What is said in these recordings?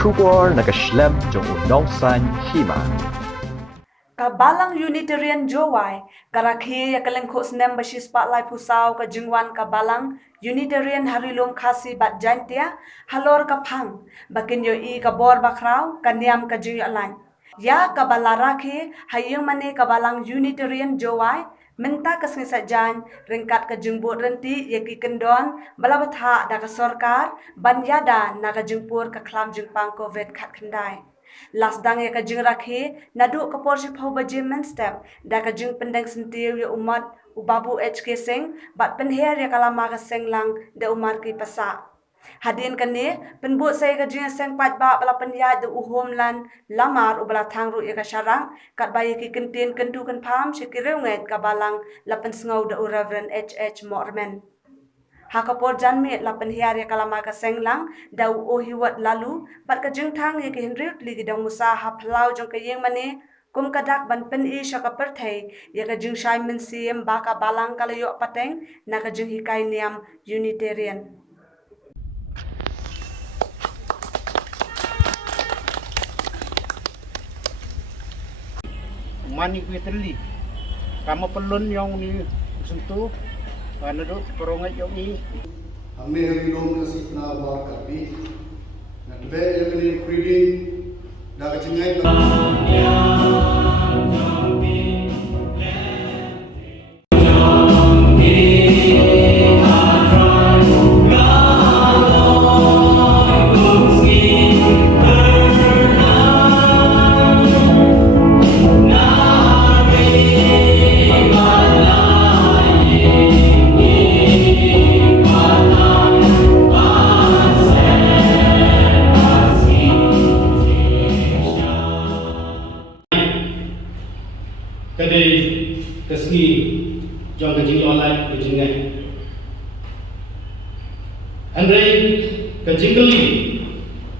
Kubor nakaslem jong unongsan Hima. Balang Unitarian Jowai, Rakhe ya Lyngkhuh snem bashi spotlight pusau ka jingwan Balang Unitarian harilum khasi bat jantia halor phang bakin yo I bor Khraw kaniam ka jing alan. Ya Bala Rakhe hayung mane Balang Unitarian Jowai minta keseng sajan ringkat ke jengbut renti yaki kendon balabatha da sorkar ban yada na jengpur ke klam jengpang covid khat kendai. Lasdang ya kajing Rakhe naduk ke porsi pau baje step da kajing pendeng sentiu ya umat ubabu HK sing bat penher ya kalama ka seng lang da umar ki pasa. Hadin kani penbut saya kajing seng pat ba bala penyat da uhum lan lamar ubala thangru ya ka syarang kat bayi ki kentin kentu kan pham sikirunget ka Balang lapen sngau da Reverend HH Morman. Hakapor janmi lapen hiar ya kalama ka senglang dau hiwat lalu bat ka jengthang ya ki henryut li gidang musa haplau jong ka yeng mane kum kadak ban pen I syaka perthai ya ka jeng shai min siem ba ka Balang kalayo pateng na ka jeng hikai niam Unitarian. Mani kuih terli, kamu pelun yang ni sentuh, mana tu perongai yang ni. हमने हम लोग नसीब ना बार कर दी नब्बे जगनी प्रीडिंग डाक चिंगाई Kadai ke Sngi jong ke jing online ke jingai. Andai ke jingli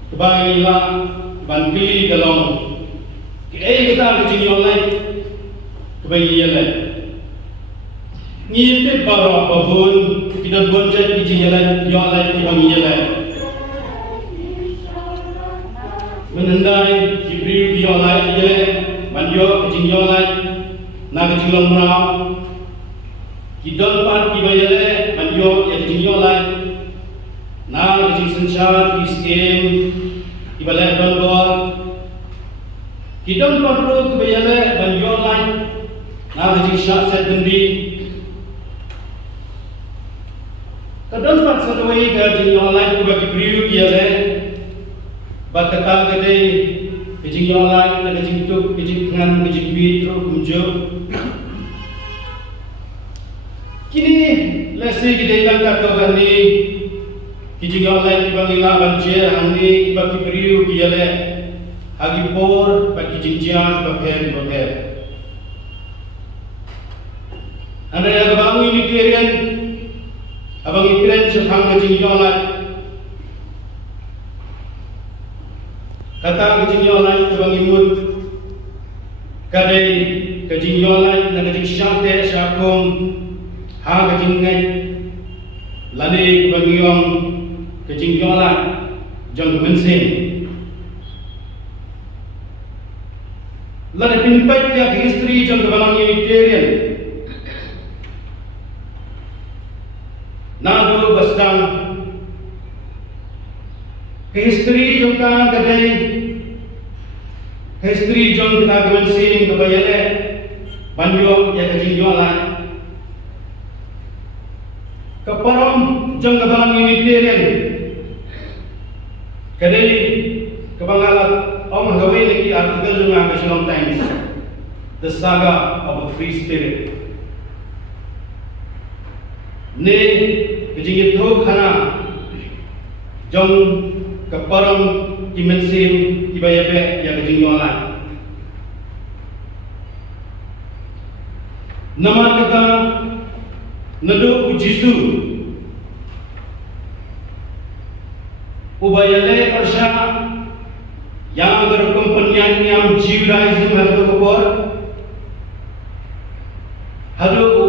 ke bagi la ban pilih galong ke kita ke jing online ke bagi yalan. Ngite baro babun kita bonjat ke jing yalan ke bagi yalan. Menandai Jibril ke online yalan banyo ke jing online naga jinglang Khraw kidon pat kibayale manyo ya jingyolan naga jing senchar iskem kibale dongor kidon pat ro kibayale manyolan naga jing shat set dendi kadon pat sadoi ga jingyolan kubaki priu yale batatal gade jingyolan naga jing tuk jing ngan jing bitro kumjo kini lesi kita kata kani kijing online kibangila banjir hani kibaki beriu kiyale hagi por bagi jinjian baper anda yang bangun Unitarian abang ikren sekhang kijing online kata kijing online abang imut kadai kijing online na kijing syate syakung ha kajing ngai lani bangyong kajing yola jong mensing lani pinpai ya history jong Balang Unitarian na do bastang history jong ka gadai history jong ka mensing kabayale banyo ya kajing yola keparom jong Balang Unitarian kadai kebangalat om gawai lagi artikel jong National Times the saga of a free spirit ne kejing itu khana jong keparom kimensim kibayabe ya kejing yolan nama kata Nadu Jisu Ubayale Persha yang berkumpulan yang Judaism atau kubur Hadu